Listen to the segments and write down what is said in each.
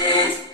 It's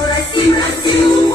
Василя сім